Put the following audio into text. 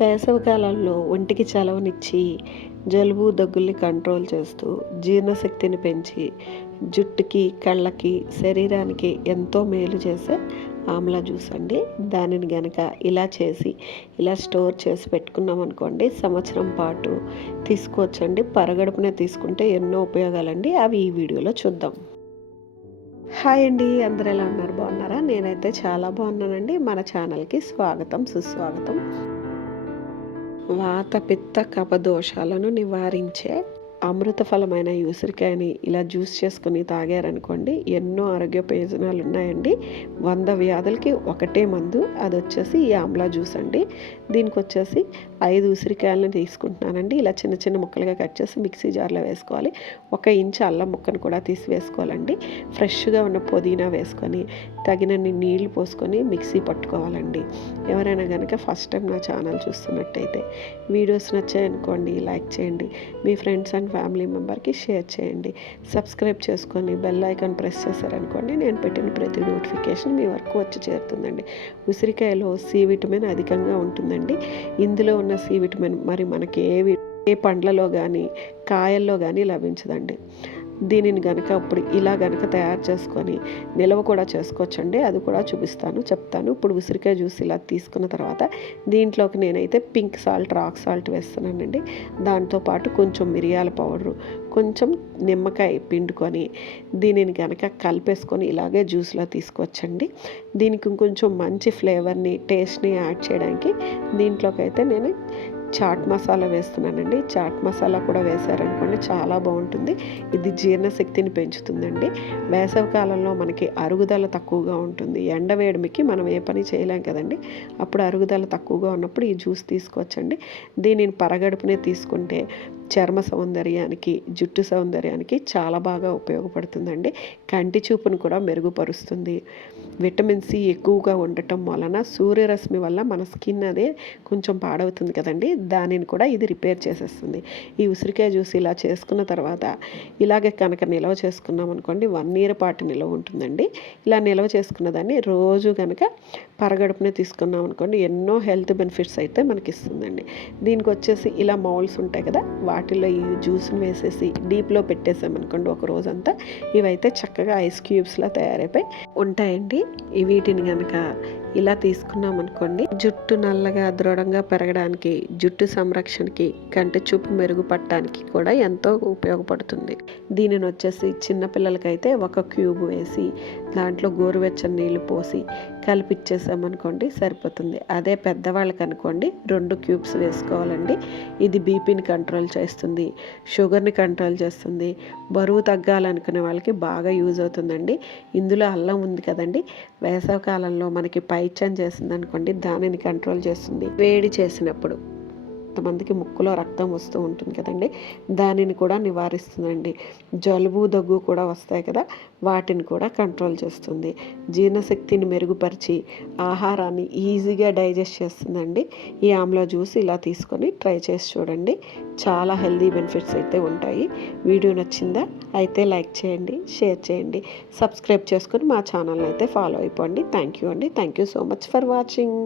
వేసవికాలంలో ఒంటికి చలవనిచ్చి, జలుబు, దగ్గుల్ని కంట్రోల్ చేస్తూ, జీర్ణశక్తిని పెంచి, జుట్టుకి, కళ్ళకి, శరీరానికి ఎంతో మేలు చేసే ఆమ్లా జ్యూస్ అండి. దానిని గనక ఇలా చేసి, ఇలా స్టోర్ చేసి పెట్టుకున్నామనుకోండి, సంవత్సరం పాటు తీసుకోవచ్చండి. పరగడుపునే తీసుకుంటే ఎన్నో ఉపయోగాలండి. అవి ఈ వీడియోలో చూద్దాం. హాయ్ అండి, అందరూ ఎలా ఉన్నారు? బాగున్నారా? నేనైతే చాలా బాగున్నానండి. మన ఛానల్కి స్వాగతం, సుస్వాగతం. వాత పిత్త కఫ దోషాలను నివారించే అమృత ఫలమైన ఈ ఉసిరికాయని ఇలా జ్యూస్ చేసుకుని తాగారనుకోండి, ఎన్నో ఆరోగ్య ప్రయోజనాలు ఉన్నాయండి. 100 వ్యాధులకి ఒకటే మందు, అది వచ్చేసి ఈ ఆమ్లా జ్యూస్ అండి. దీనికి వచ్చేసి 5 ఉసిరికాయలను తీసుకుంటున్నానండి. ఇలా చిన్న చిన్న ముక్కలుగా కట్ చేసి మిక్సీ జార్లో వేసుకోవాలి. 1 ఇంచు అల్లం ముక్కను కూడా తీసి వేసుకోవాలండి. ఫ్రెష్గా ఉన్న పుదీనా వేసుకొని తగినన్ని నీళ్లు పోసుకొని మిక్సీ పట్టుకోవాలండి. ఎవరైనా కనుక ఫస్ట్ టైం నా ఛానల్ చూస్తున్నట్టయితే వీడియోస్ నచ్చాయనుకోండి, లైక్ చేయండి. మీ ఫ్రెండ్స్ అండ్ ఫ్యామిలీ మెంబర్కి షేర్ చేయండి. సబ్స్క్రైబ్ చేసుకొని బెల్ ఐకాన్ ప్రెస్ చేశారనుకోండి, నేను పెట్టిన ప్రతి నోటిఫికేషన్ మీ వరకు వచ్చి చేరుతుందండి. ఉసిరికాయలో సి విటమిన్ అధికంగా ఉంటుందండి. ఇందులో ఉన్న సి విటమిన్ మరి మనకి ఏ పండ్లలో కానీ కాయల్లో కానీ లభించదండి. దీనిని గనక ఇప్పుడు ఇలా గనక తయారు చేసుకొని నిల్వ కూడా చేసుకోవచ్చండి. అది కూడా చెప్తాను. ఇప్పుడు ఉసిరికాయ జ్యూస్ ఇలా తీసుకున్న తర్వాత దీంట్లోకి నేనైతే పింక్ సాల్ట్, రాక్ సాల్ట్ వేస్తున్నానండి. దాంతోపాటు కొంచెం మిరియాల పౌడరు, కొంచెం నిమ్మకాయ పిండుకొని దీనిని కనుక కలిపేసుకొని ఇలాగే జ్యూస్లో తీసుకోవచ్చండి. దీనికి ఇంకొంచెం మంచి ఫ్లేవర్ని, టేస్ట్ని యాడ్ చేయడానికి దీంట్లోకి అయితే నేను చాట్ మసాలా వేస్తున్నానండి. చాట్ మసాలా కూడా వేసారనుకోండి, చాలా బాగుంటుంది. ఇది జీర్ణశక్తిని పెంచుతుందండి. వేసవి కాలంలో మనకి అరుగుదల తక్కువగా ఉంటుంది. ఎండవేడిమికి మనం ఏ పని చేయలేం కదండి. అప్పుడు అరుగుదల తక్కువగా ఉన్నప్పుడు ఈ జ్యూస్ తీసుకోవచ్చండి. దీనిని పరగడుపునే తీసుకుంటే చర్మ సౌందర్యానికి, జుట్టు సౌందర్యానికి చాలా బాగా ఉపయోగపడుతుందండి. కంటి చూపును కూడా మెరుగుపరుస్తుంది. విటమిన్ సి ఎక్కువగా ఉండటం వలన సూర్యరశ్మి వల్ల మన స్కిన్ అదే కొంచెం పాడవుతుంది కదండి, దానిని కూడా ఇది రిపేర్ చేసేస్తుంది. ఈ ఉసిరికాయ జ్యూస్ ఇలా చేసుకున్న తర్వాత ఇలాగే కనుక నిల్వ చేసుకున్నాం అనుకోండి, 1 year పాటు నిల్వ ఉంటుందండి. ఇలా నిల్వ చేసుకున్న దాన్ని రోజు కనుక పరగడుపునే తీసుకున్నాం అనుకోండి, ఎన్నో హెల్త్ బెనిఫిట్స్ అయితే మనకి ఇస్తుందండి. దీనికి వచ్చేసి ఇలా మౌల్స్ ఉంటాయి కదా, వాటిలో ఈ జ్యూస్ని వేసేసి డీప్లో పెట్టేసామనుకోండి ఒక రోజంతా, ఇవైతే చక్కగా ఐస్ క్యూబ్స్లా తయారైపోయి ఉంటాయండి. వీటిని కనుక ఇలా తీసుకున్నాం అనుకోండి, జుట్టు నల్లగా దృఢంగా పెరగడానికి, జుట్టు సంరక్షణకి, కంటి చూపు మెరుగుపడటానికి కూడా ఎంతో ఉపయోగపడుతుంది. దీనిని వచ్చేసి చిన్నపిల్లలకైతే 1 క్యూబ్ వేసి దాంట్లో గోరువెచ్చని నీళ్ళు పోసి కలిపిచ్చేసామనుకోండి సరిపోతుంది. అదే పెద్దవాళ్ళకి అనుకోండి 2 క్యూబ్స్ వేసుకోవాలండి. ఇది బీపీని కంట్రోల్ చేస్తుంది, షుగర్ని కంట్రోల్ చేస్తుంది. బరువు తగ్గాలనుకునే వాళ్ళకి బాగా యూజ్ అవుతుందండి. ఇందులో అల్లం ఉంది కదండి, వేసవి కాలంలో మనకి పైత్యం చేస్తుంది అనుకోండి, దానిని కంట్రోల్ చేస్తుంది. వేడి చేసినప్పుడు కొంతమందికి ముక్కులో రక్తం వస్తూ ఉంటుంది కదండి, దానిని కూడా నివారిస్తుందండి. జలుబు, దగ్గు కూడా వస్తాయి కదా, వాటిని కూడా కంట్రోల్ చేస్తుంది. జీర్ణశక్తిని మెరుగుపరిచి ఆహారాన్ని ఈజీగా డైజెస్ట్ చేస్తుందండి. ఈ ఆమ్లా జ్యూస్ ఇలా తీసుకొని ట్రై చేసి చూడండి. చాలా హెల్దీ బెనిఫిట్స్ అయితే ఉంటాయి. వీడియో నచ్చిందా? అయితే లైక్ చేయండి, షేర్ చేయండి, సబ్స్క్రైబ్ చేసుకొని మా ఛానల్ని అయితే ఫాలో అయిపోండి. థ్యాంక్ యూ అండి. Thank you so much for watching.